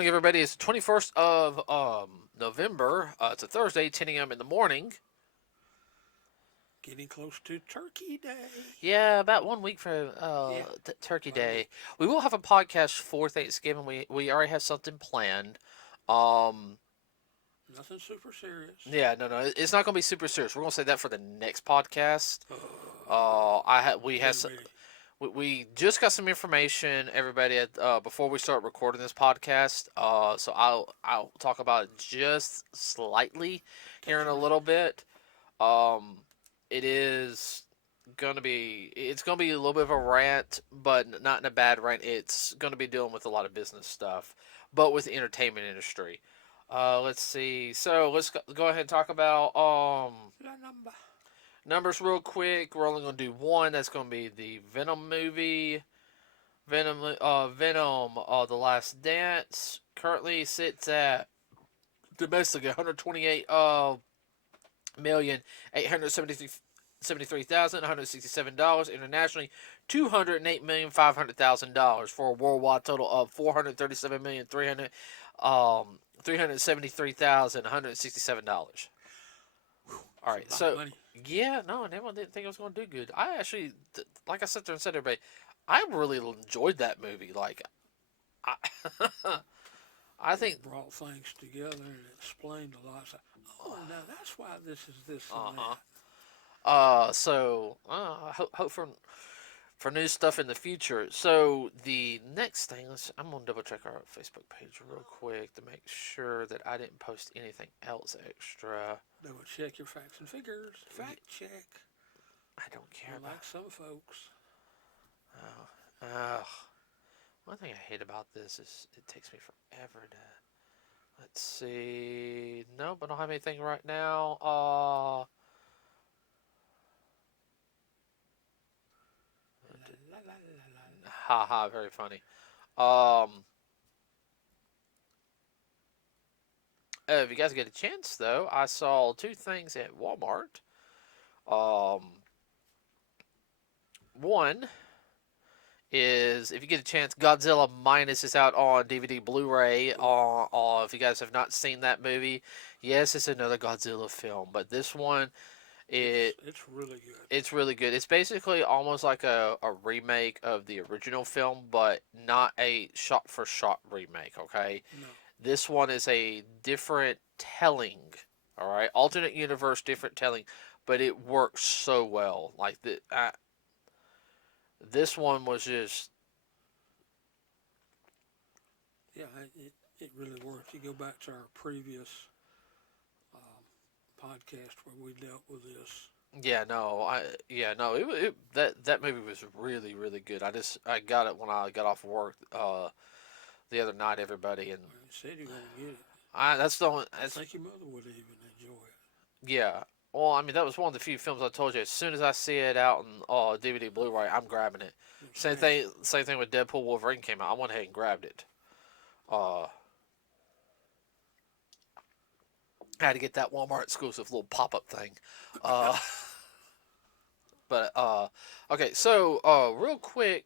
morning, everybody. It's the 21st of November. It's a Thursday, 10 a.m. in the morning. Getting close to Turkey Day. Yeah, about 1 week from Yeah, Turkey about a Day. week. We will have a podcast for Thanksgiving. We already have something planned. Um, Nothing super serious. yeah, no, it's not going to be super serious. We're going to say that for the next podcast. I had we had Getting some, ready. we just got some information, everybody, before we start recording this podcast. So I'll talk about it just slightly here Take in your a minute. little bit. Um, it is it's gonna be a little bit of a rant, but not in a bad rant. It's gonna be dealing with a lot of business stuff, but with the entertainment industry. Let's see. So let's go ahead and talk about La number. numbers real quick. We're only gonna do one. That's gonna be the Venom movie. Venom, The Last Dance currently sits at domestic 128 million 873,167 dollars. Internationally, $208,500,000 for a worldwide total of 373,167 dollars. All That's right, a lot of so money. yeah, no, and everyone didn't think it was going to do good. I actually, like I sat there and said to everybody, I really enjoyed that movie. Like, I, I think, It brought things together and explained a lot. So, oh, now that's why this is this and uh huh. that. So I hope for new stuff in the future. So the next thing, I'm gonna double check our Facebook page real quick to make sure that I didn't post anything else extra. Double check your facts and figures. Fact check. I don't care about. Unlike some folks. Oh, one thing I hate about this is it takes me forever to. Let's see. Nope, I don't have anything right now. La, la, la, la, la, la. Haha, very funny. Um, if you guys get a chance, though, I saw two things at Walmart. Um, One is if you get a chance, Godzilla Minus is out on DVD, Blu-ray. If you guys have not seen that movie, yes, it's another Godzilla film, but this one It's really good. it's really good. It's basically almost like a remake of the original film, but not a shot-for-shot remake. Okay, No. this one is a different telling. All right, alternate universe, different telling, but it works so well. Like this one was just Yeah, it really works. You go back to our previous um, podcast where we dealt with this. that movie was really really good. I got it when I got off work the other night, everybody, and Well, you said you're going to get it. I that's the only I that's think your mother would even enjoy it. yeah. Well, I mean that was one of the few films I told you. As soon as I see it out on DVD Blu-ray, I'm grabbing it. It's Same thing with Deadpool Wolverine came out. I went ahead and grabbed it. Uh, I had to get that Walmart exclusive little pop-up thing. Uh, but okay, so real quick.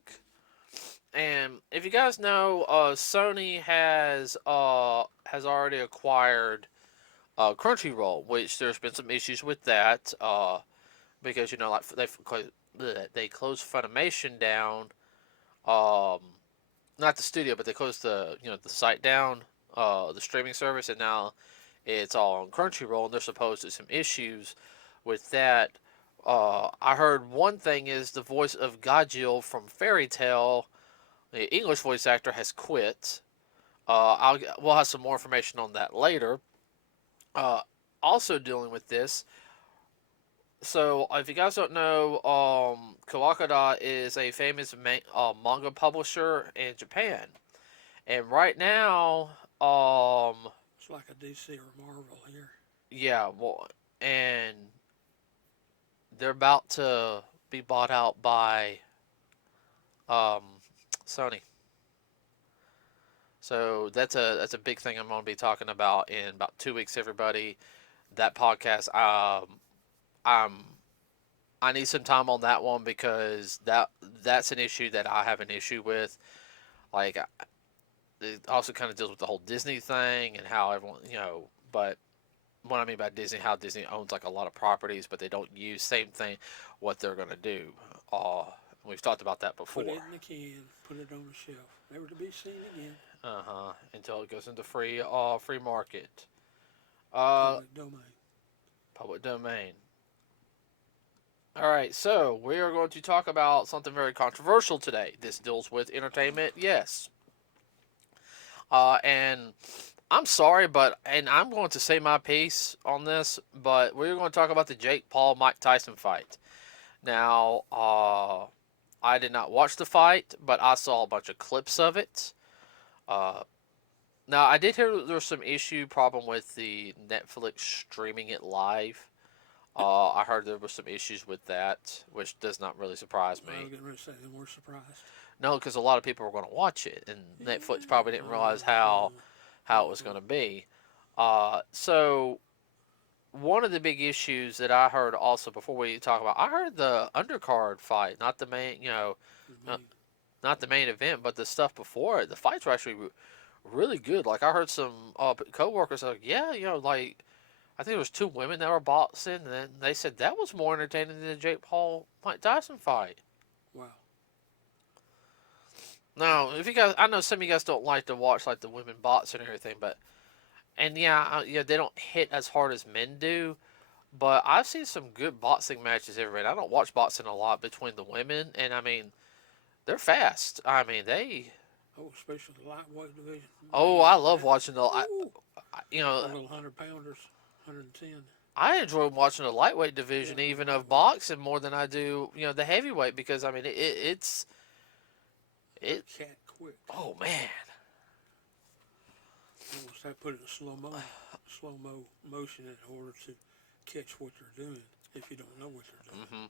And if you guys know, Sony has already acquired Crunchyroll, which there's been some issues with that because like they closed Funimation down, um, not the studio, but they closed the site down, the streaming service, and now it's all on Crunchyroll, and there's supposed to some issues with that. I heard one thing is the voice of Gajil from Fairy Tail, the English voice actor, has quit. We'll have some more information on that later. Uh, Also dealing with this. So, if you guys don't know, Kawakada is a famous manga publisher in Japan, and right now, it's like a DC or Marvel here. yeah, well, and they're about to be bought out by um, Sony. So that's a big thing I'm going to be talking about in about 2 weeks. Everybody, that podcast. I'm I need some time on that one because that's an issue that I have an issue with. Like it also kind of deals with the whole Disney thing and how everyone, but what I mean by Disney, how Disney owns like a lot of properties, but they don't use same thing what they're gonna do. We've talked about that Put before. it in the can, put it on the shelf, never to be seen again. Until it goes into free market. Uh, Public domain. Public domain. All right, so we are going to talk about something very controversial today. This deals with entertainment, yes. And I'm sorry, and I'm going to say my piece on this, but we're going to talk about the Jake Paul Mike Tyson fight. Now, I did not watch the fight, but I saw a bunch of clips of it. Uh, Now, I did hear there was some problem with the Netflix streaming it live. I heard there was some issues with that, which does not really surprise I me. was getting ready to say they were surprised. No, because a lot of people were going to watch it, and Yeah. Netflix probably didn't realize how it was going to be. So one of the big issues that I heard also before we talk about, I heard the undercard fight, not the main, not the main event, but the stuff before it. The fights were actually really good. Like I heard some coworkers like, yeah, like I think there was two women that were boxing, and then they said that was more entertaining than the Jake Paul Mike Tyson fight. Wow. Now, if you guys, I know some of you guys don't like to watch like the women boxing and everything, but yeah, they don't hit as hard as men do. But I've seen some good boxing matches every night. I don't watch boxing a lot between the women, and I mean, they're fast. I mean, they. Oh, especially the lightweight division. Oh, Man, I love watching the. the little 100-pounders, 110. I enjoy watching the lightweight division, Yeah, even of lightweight. boxing, more than I do, the heavyweight, because I mean, it's it. Cat quick. Oh man. Almost have to put it in slow motion in order to catch what they're doing. If you don't know what they're doing. hmm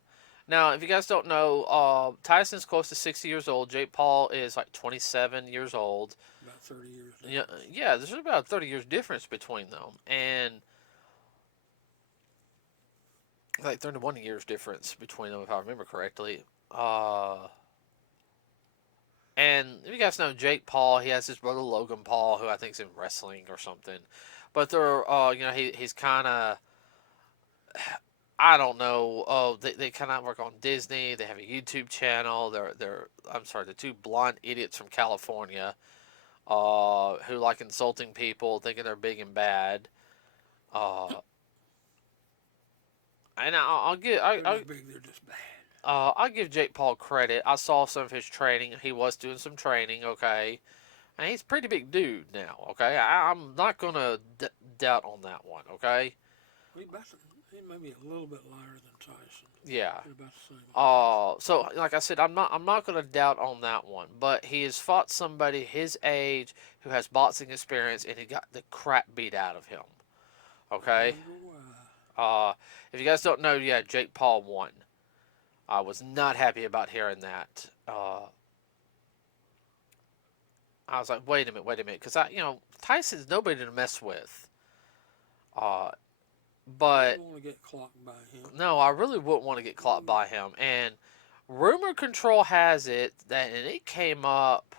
Now, if you guys don't know, Tyson's close to 60 years old. Jake Paul is like 27 years old. About 30 years. Yeah, there's about a 30 years difference between them, and like 31 years difference between them, if I remember correctly. And if you guys know Jake Paul, he has his brother Logan Paul, who I think is in wrestling or something. But they're, he's kind of, I don't know. Oh, they kind of work on Disney. They have a YouTube channel. I'm sorry, the two blonde idiots from California, who like insulting people, thinking they're big and bad. Uh, and They're not big, they're just bad. I'll give Jake Paul credit. I saw some of his training. He was doing some training, okay? And he's a pretty big dude now, okay? I'm not going to doubt on that one, okay? He may be a little bit lighter than Tyson. Yeah. They're about the same. So like I said, I'm not going to doubt on that one. But he has fought somebody his age who has boxing experience, and he got the crap beat out of him, okay? If you guys don't know, yeah, Jake Paul won. I was not happy about hearing that. I was like, wait a minute, because Tyson's nobody to mess with. But I don't want to get clocked by him. no, I really wouldn't want to get clocked by him. And rumor control has it that, and it came up,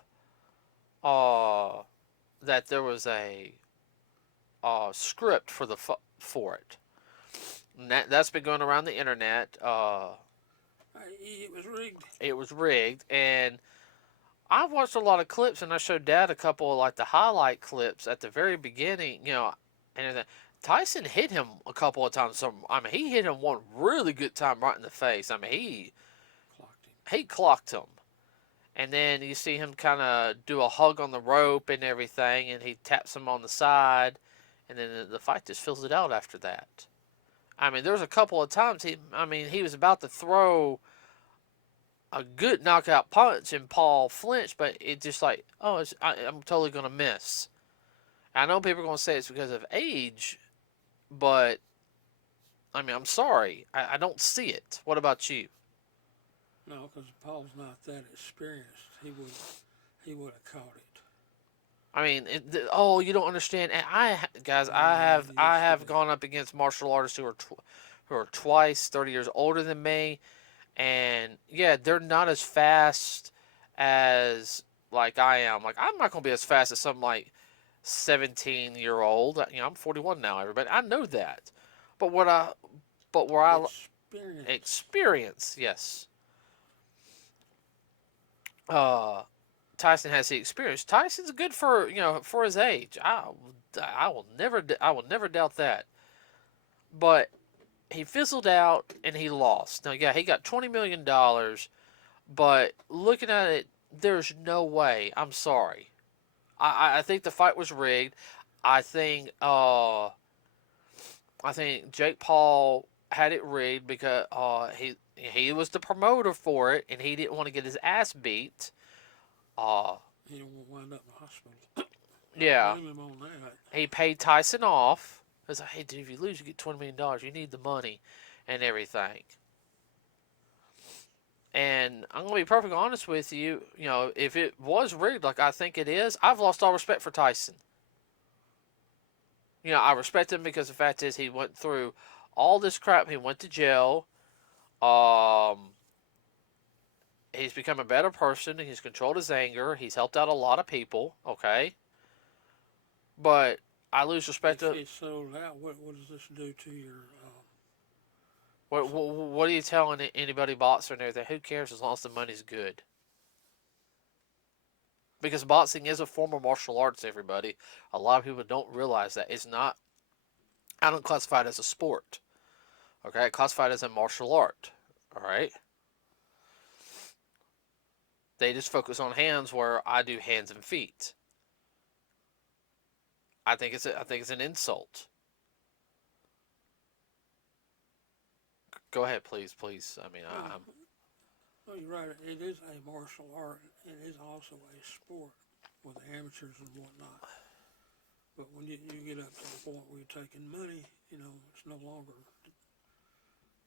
that there was a script for it. And that's been going around the internet. It was rigged. It was rigged, and I've watched a lot of clips, and I showed Dad a couple of like the highlight clips at the very beginning, and Tyson hit him a couple of times. He hit him one really good time right in the face. I mean, he clocked him, and then you see him kind of do a hug on the rope and everything, and he taps him on the side, and then the fight just fills it out after that. I mean, there's a couple of times he was about to throw a good knockout punch, and Paul flinched, but it just like, I'm totally going to miss. I know people are going to say it's because of age, but, I mean, I'm sorry. I don't see it. What about you? No, because Paul's not that experienced. He would have caught it. I mean, you don't understand. And I have gone up against martial artists who are twice 30 years older than me, and yeah, they're not as fast as like I am. Like I'm not gonna be as fast as some like 17-year-old. You know, I'm 41 now. Everybody, I know that. But what I, but where I Experience. experience, yes. Uh, Tyson has the experience. Tyson's good for for his age. I will never doubt that. But he fizzled out and he lost. Now, yeah, he got $20 million, but looking at it, there's no way. I'm sorry. I think the fight was rigged. I think I think Jake Paul had it rigged because he was the promoter for it and he didn't want to get his ass beat. Uh He didn't wind up in the hospital. I don't yeah, blame him on that. he paid Tyson off. He was like, hey dude, if you lose, you get $20 million. You need the money and everything. And I'm gonna be perfectly honest with you. You know, if it was rigged like I think it is, I've lost all respect for Tyson. You know, I respect him because the fact is he went through all this crap. He went to jail. Um, he's become a better person. He's controlled his anger. He's helped out a lot of people. Okay, but I lose respect If to. it's sold out, what does this do to your? What are you telling anybody boxer and everything? Who cares as long as the money's good? Because boxing is a form of martial arts. Everybody, a lot of people don't realize that it's not. I don't classify it as a sport. Okay, I classify it as a martial art. All right. They just focus on hands where I do hands and feet. I think it's an insult. Go ahead, please, please. I mean, Well, I'm no, you're right. It is a martial art. It is also a sport with amateurs and whatnot. But when you get up to the point where you're taking money, it's no longer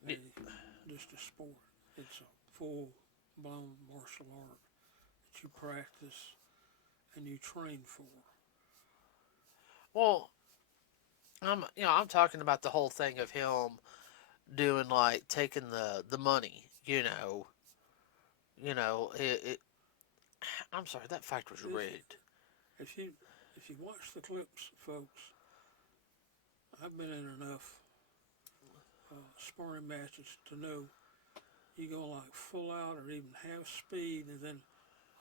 a, just a sport. It's a full blown martial art that you practice and you train for. well. I'm talking about the whole thing of him doing like taking the money. It. I'm sorry, that fight was This, rigged. if you if you watch the clips, folks, I've been in enough sparring matches to know you go like full out or even half speed, and then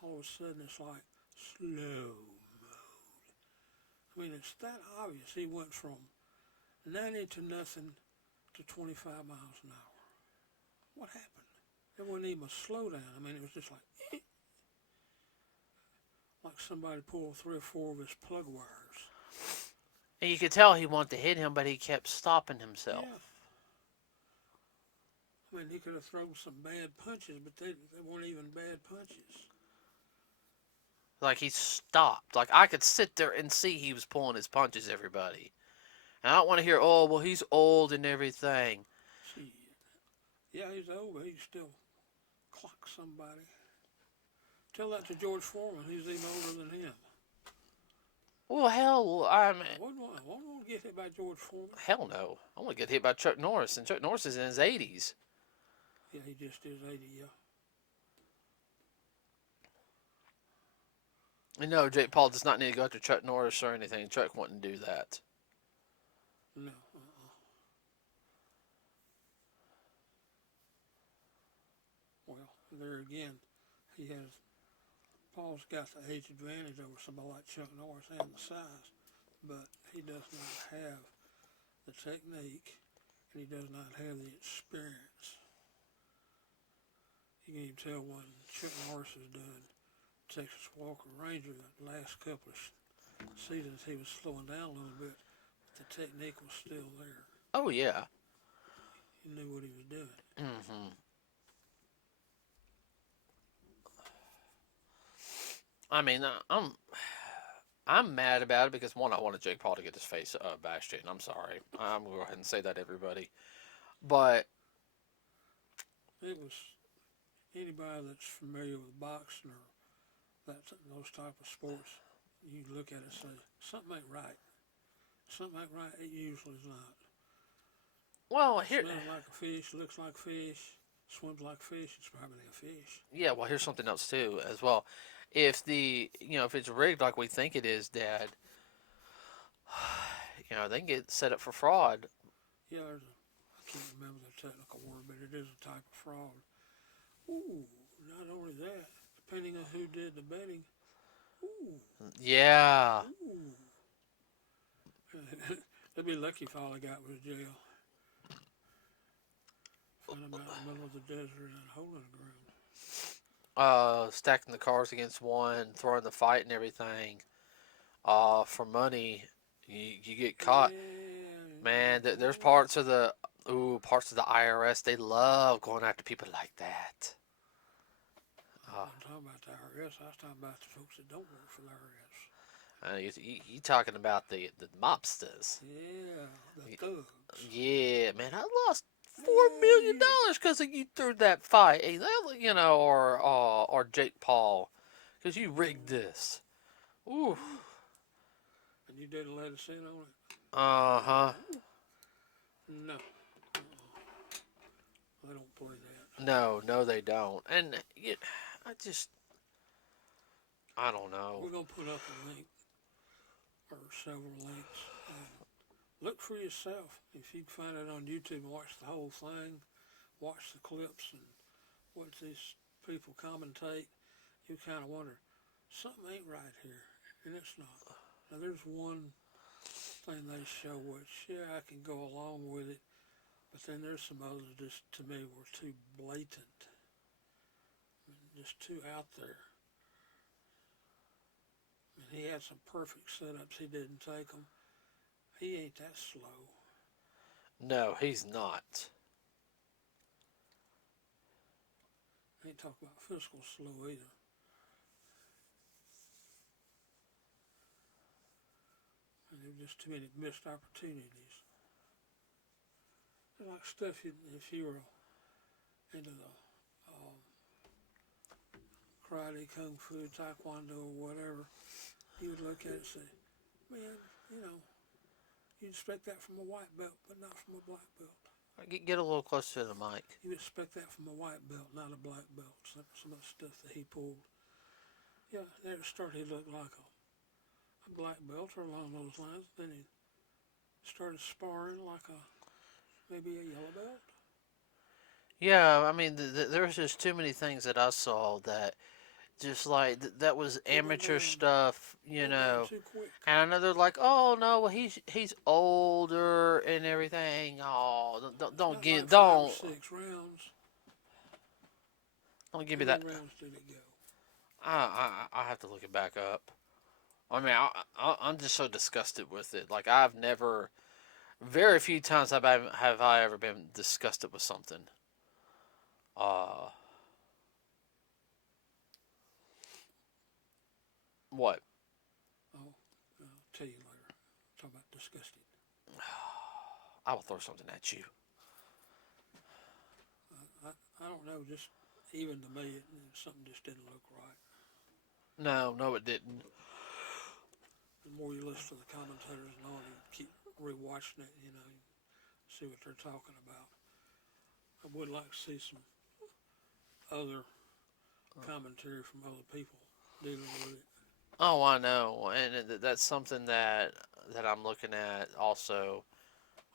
all of a sudden it's like slow. I mean, it's that obvious. He went from 90 to nothing to 25 miles an hour. What happened? It wasn't even a slowdown. I mean, it was just like somebody pulled 3 or 4 of his plug wires. And you could tell he wanted to hit him, but he kept stopping himself. Yeah. I mean, he could have thrown some bad punches, but they weren't even bad punches. Like he stopped. Like I could sit there and see he was pulling his punches. Everybody. And I don't want to hear, oh well, he's old and everything. See, yeah, he's old, but he still clock somebody. Tell that to George Foreman. He's even older than him. Well, hell, I wouldn't want to get hit by George Foreman. hell no. I want to get hit by Chuck Norris, and Chuck Norris is in his 80s. Yeah, he just is 80, yeah. And no, Jake Paul does not need to go after Chuck Norris or anything. Chuck wouldn't do that. No. Well, there again, Paul's got the age advantage over somebody like Chuck Norris and the size, but he does not have the technique and he does not have the experience. You can even tell when Chuck Norris has done Texas Walker Ranger the last couple of seasons, he was slowing down a little bit, but the technique was still there. Oh yeah. He knew what he was doing. Mm-hmm. I mean, I'm mad about it because one, I wanted Jake Paul to get his face bashed in. I'm sorry. I'm gonna go ahead and say that, everybody. But It was anybody that's familiar with boxing or those type of sports, you look at it and say something ain't right. Something ain't right. It usually is not. well, here Smells like a fish, looks like fish. swims like fish, it's probably a fish. Yeah, well, here's something else too, as well. If if it's rigged like we think it is, Dad, they can get set up for fraud. Yeah, I can't remember the technical word, but it is a type of fraud. Ooh, not only that, depending on who did the betting, ooh, Yeah. ooh. They'd be lucky if all they got was jail. Find them out in the middle of the desert and a hole in the ground. Stacking the cars against one, throwing the fight and everything. For money, you get caught. Man, there's Yeah, parts of the IRS. They love going after people like that. I wasn't talking about the IRS. I was talking about the folks that don't work for the IRS. You talking about the mobsters? Yeah, the thugs. Yeah, man, I lost Man, $4 million because you threw that fight. Hey, or Jake Paul, because you rigged this. Ooh. and you didn't let us in on it? Uh huh. No. I don't play that. No, no, they don't. And I just, I don't know. We're going to put up a link, or several links. Look for yourself. If you can find it on YouTube and watch the whole thing, watch the clips and watch these people commentate, you kind of wonder, something ain't right here. And it's not. Now, there's one thing they show which, yeah, I can go along with it. But then there's some others just, to me, were too blatant. I mean, just too out there. I mean, he had some perfect setups. He didn't take them. He ain't that slow. No, he's not. I ain't talking about physical slow either. And there were just too many missed opportunities. It's like stuff if you were into the karate, kung fu, taekwondo, or whatever, you would look at it and say, man, you know, you'd expect that from a white belt, but not from a black belt. Get a little closer to the mic. You'd expect that from a white belt, not a black belt. Some of the stuff that he pulled. Yeah, there at the start he looked like a black belt or along those lines. Then he started sparring like maybe a yellow belt. Yeah, I mean, there's just too many things that I saw that just like that was amateur stuff, Went down too quick. And I know they're like, oh no, well he's older and everything. Oh, don't Not like 5 or 6 rounds. don't give How me many that. rounds did it go? I have to look it back up. I mean, I'm just so disgusted with it. Like I've never, very few times have I ever been disgusted with something. Uh, what? Oh, I'll tell you later. Talk about disgusting. I will throw something at you. I don't know. Just even to me, something just didn't look right. No, no, it didn't. The more you listen to the commentators and all, you keep rewatching it. You know, see what they're talking about. I would like to see some other commentary from other people dealing with it. Oh, I know, and that's something that I'm looking at also.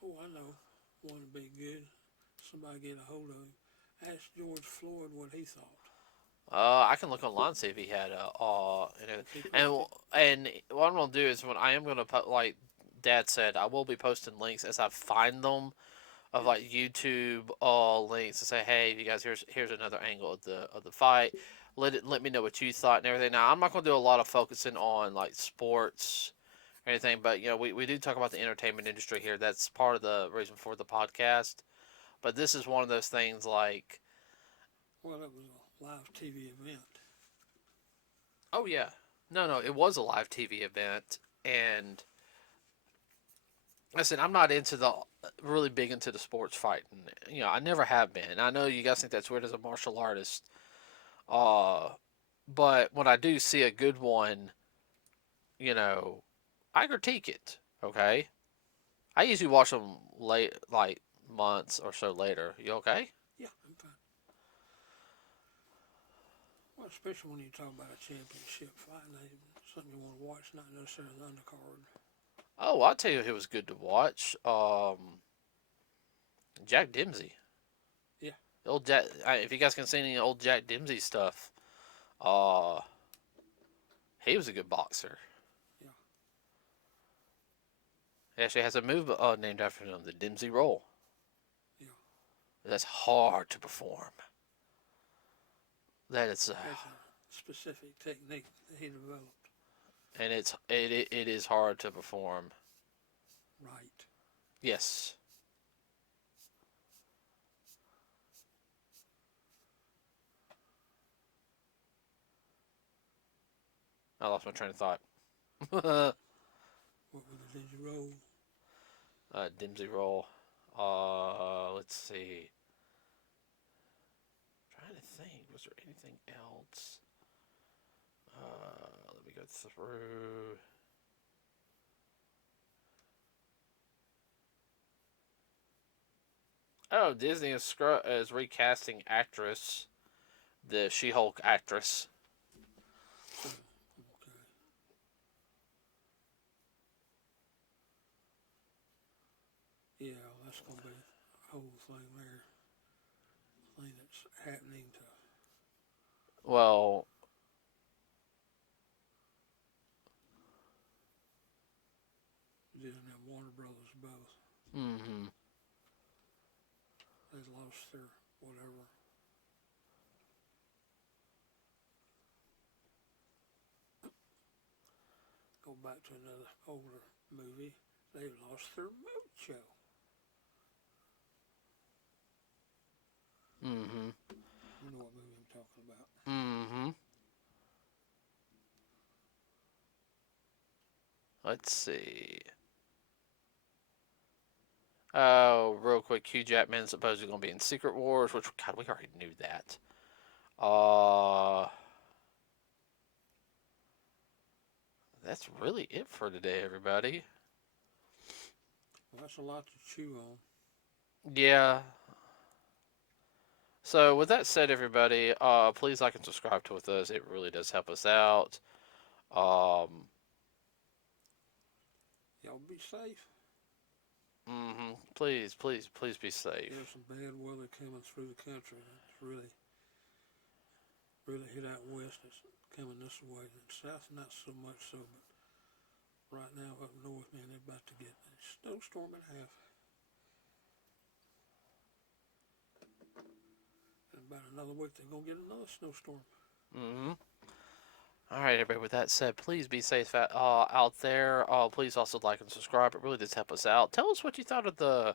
Oh, I know. One would be good. Somebody get a hold of him. Ask George Floyd what he thought. I can look online and see if he had If he and posted. and what I'm gonna do is when I am gonna put like Dad said, I will be posting links as I find them of like YouTube links to say, hey, you guys, here's another angle of the fight. Let me know what you thought and everything. Now I'm not gonna do a lot of focusing on like sports or anything, but we do talk about the entertainment industry here. That's part of the reason for the podcast. But this is one of those things like, Well, it was a live TV event. oh yeah, no, it was a live TV event, and listen, I'm not into the really big into the sports fighting. I never have been. I know you guys think that's weird as a martial artist, uh, but when I do see a good one, you know, I critique it. Okay, I usually watch them late, like months or so later. You okay? Yeah, I'm fine. especially when you talk about a championship fight, something you want to watch, not necessarily the undercard. Oh, I'll tell you who was good to watch. Jack Dempsey. Yeah. Old Jack. If you guys can see any old Jack Dempsey stuff, uh, he was a good boxer. Yeah. He actually has a move named after him, the Dempsey Roll. Yeah. That's hard to perform. That is, That's a specific technique that he developed. and it is hard to perform. Right. Yes. I lost my train of thought. What was the Did you roll? Dempsey Roll. Let's see. I'm trying to think. Was there anything else? Let me go through. Oh, Disney is recasting actress, the She-Hulk actress. Okay. Yeah, that's going to be a whole thing there. Thing that's happening to Well, Disney and Warner Brothers both. mm-hmm. They lost their whatever. Go back to another older movie. They lost their mojo. Mm-hmm. You know what movie I'm talking about. Mm-hmm. Let's see. Oh, real quick, Hugh Jackman supposedly going to be in Secret Wars, which, God, we already knew that. That's really it for today, everybody. Well, that's a lot to chew on. Yeah. So, with that said, everybody, please like and subscribe to with us. It really does help us out. Y'all be safe. Please, please, please be safe. There's some bad weather coming through the country. It's really hit out west. It's coming this way. And south, not so much so, but right now up north, man, they're about to get a snowstorm and a half. In about another week, they're going to get another snowstorm. All right, everybody. With that said, please be safe out there. Please also like and subscribe. It really does help us out. Tell us what you thought of the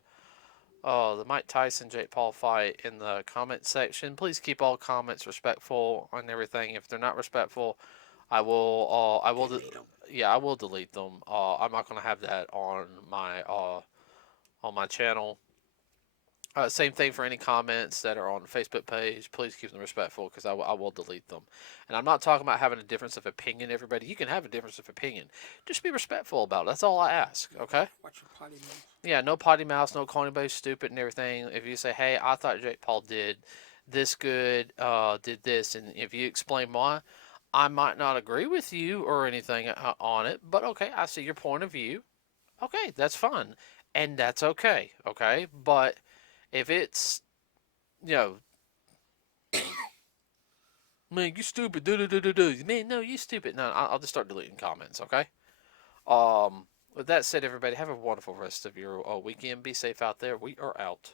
Mike Tyson Jake Paul fight in the comment section. Please keep all comments respectful and everything. If they're not respectful, I will I will delete them. I'm not gonna have that on my channel. Same thing for any comments that are on the Facebook page. Please keep them respectful because I will delete them. And I'm not talking about having a difference of opinion, everybody. You can have a difference of opinion. Just be respectful about it. That's all I ask, okay? Watch your potty mouth. Yeah, no potty mouth, no calling anybody stupid and everything. If you say, hey, I thought Jake Paul did this good, did this, and if you explain why, I might not agree with you or anything on it, but okay, I see your point of view. Okay, that's fine. And that's okay, okay? But if it's, you know, man, you stupid, man, no, you stupid. No, I'll just start deleting comments, okay? With that said, everybody, have a wonderful rest of your weekend. Be safe out there. We are out.